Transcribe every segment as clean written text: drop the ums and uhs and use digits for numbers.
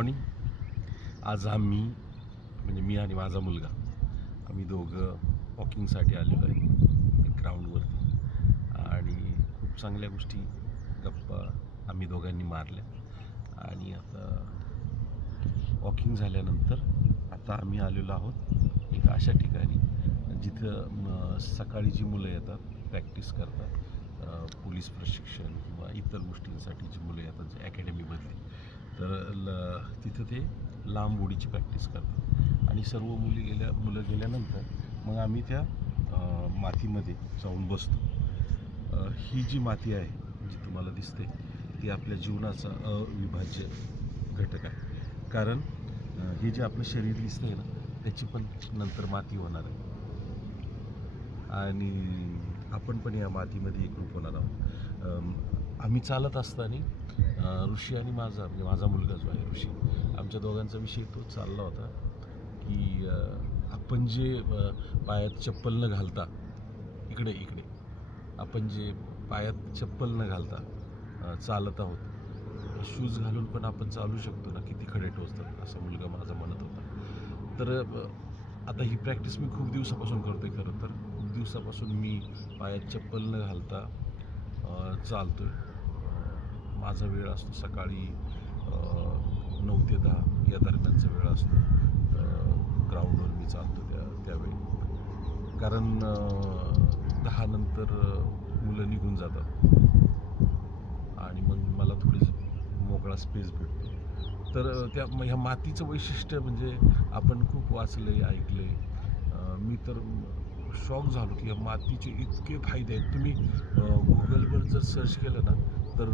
Morning. आज आम्ही म्हणजे मी आणि माझा मुलगा आम्ही दोघं वॉकिंगसाठी आलेलो आहे ग्राउंडवरती आणि खूप चांगल्या गोष्टी गप्पा आम्ही दोघांनी मारल्या. आणि आता वॉकिंग झाल्यानंतर आता आम्ही आलेलो आहोत एक अशा ठिकाणी जिथं सकाळी जी मुलं येतात प्रॅक्टिस करतात, पोलीस प्रशिक्षण किंवा इतर गोष्टींसाठी जी मुलं येतात जे अकॅडमीमधली, तर तिथं ते लांब उडीची प्रॅक्टिस करतात. आणि सर्व मुलं गेल्यानंतर मग आम्ही त्या मातीमध्ये जाऊन बसतो. ही जी माती आहे जी तुम्हाला दिसते ती आपल्या जीवनाचा अविभाज्य घटक आहे. कारण हे जे आपलं शरीर दिसतंय ना त्याची पण नंतर माती होणार आहे आणि आपण पण या मातीमध्ये एकरूप होणार आहोत. आम्ही चालत असताना ऋषी आणि माझा मुलगा जो आहे ऋषी, आमच्या दोघांचा विषय तो चालला होता की आपण जे पायात चप्पल न घालता इकडे आपण जे पायात चप्पल न घालता चालत आहोत, शूज घालून पण आपण चालू शकतो ना, किती खडे टोचतात असं मुलगा माझा म्हणत होता. तर आता ही प्रॅक्टिस मी खूप दिवसापासून करतोय. खरं तर खूप दिवसापासून मी पायात चप्पल न घालता चालतोय. माझा वेळ असतो सकाळी 9 ते 10 या दरम्यानचा वेळ असतो. ग्राउंडवर मी चालतो त्यावेळी, कारण 10 नंतर मुलं निघून जातात आणि मग मला थोडी मोकळा स्पेस भेटतो. तर ह्या मातीचं वैशिष्ट्य म्हणजे आपण खूप वाचलंय, ऐकलंय. मी तर शॉक झालो की या मातीचे इतके फायदे आहेत. तुम्ही गुगलवर जर सर्च केलं ना तर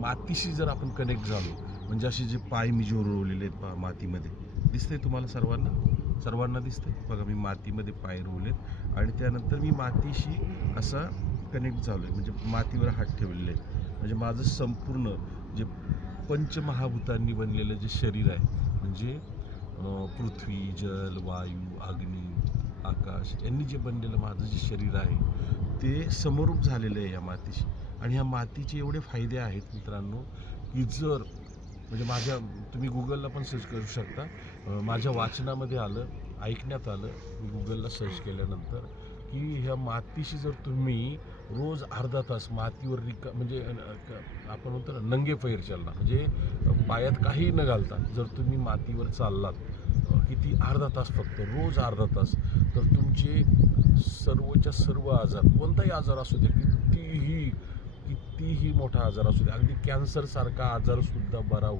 मातीशी जर आपण कनेक्ट झालो, म्हणजे असे जे पाय मी जे रोवलेले आहेत पहा मातीमध्ये, दिसतंय तुम्हाला सर्वांना दिसतंय बघा. मी मातीमध्ये पाय रोवलेत आणि त्यानंतर मी मातीशी असा कनेक्ट झालो आहे, म्हणजे मातीवर हात ठेवलेले आहेत. म्हणजे माझं संपूर्ण जे पंचमहाभूतांनी बनलेलं जे शरीर आहे, म्हणजे पृथ्वी, जल, वायू, अग्नी, आकाश यांनी जे बनलेलं माझं जे शरीर आहे ते समरूप झालेलं आहे या मातीशी. आणि ह्या मातीचे एवढे फायदे आहेत मित्रांनो की जर म्हणजे तुम्ही गुगलला पण सर्च करू शकता. माझ्या वाचनामध्ये आलं, ऐकण्यात आलं, मी गुगलला सर्च केल्यानंतर की ह्या मातीशी जर तुम्ही रोज अर्धा तास मातीवर म्हणजे आपण म्हणतो ना नंगे पैर चालना, म्हणजे पायात काही न घालता जर तुम्ही मातीवर चाललात किती अर्धा तास, फक्त रोज अर्धा तास, तर तुमचे सर्वच्या सर्व आजार, कोणताही आजार असू दे, कितीही मोठा आजार असू दे, अगदी कॅन्सरसारखा आजारसुद्धा बरा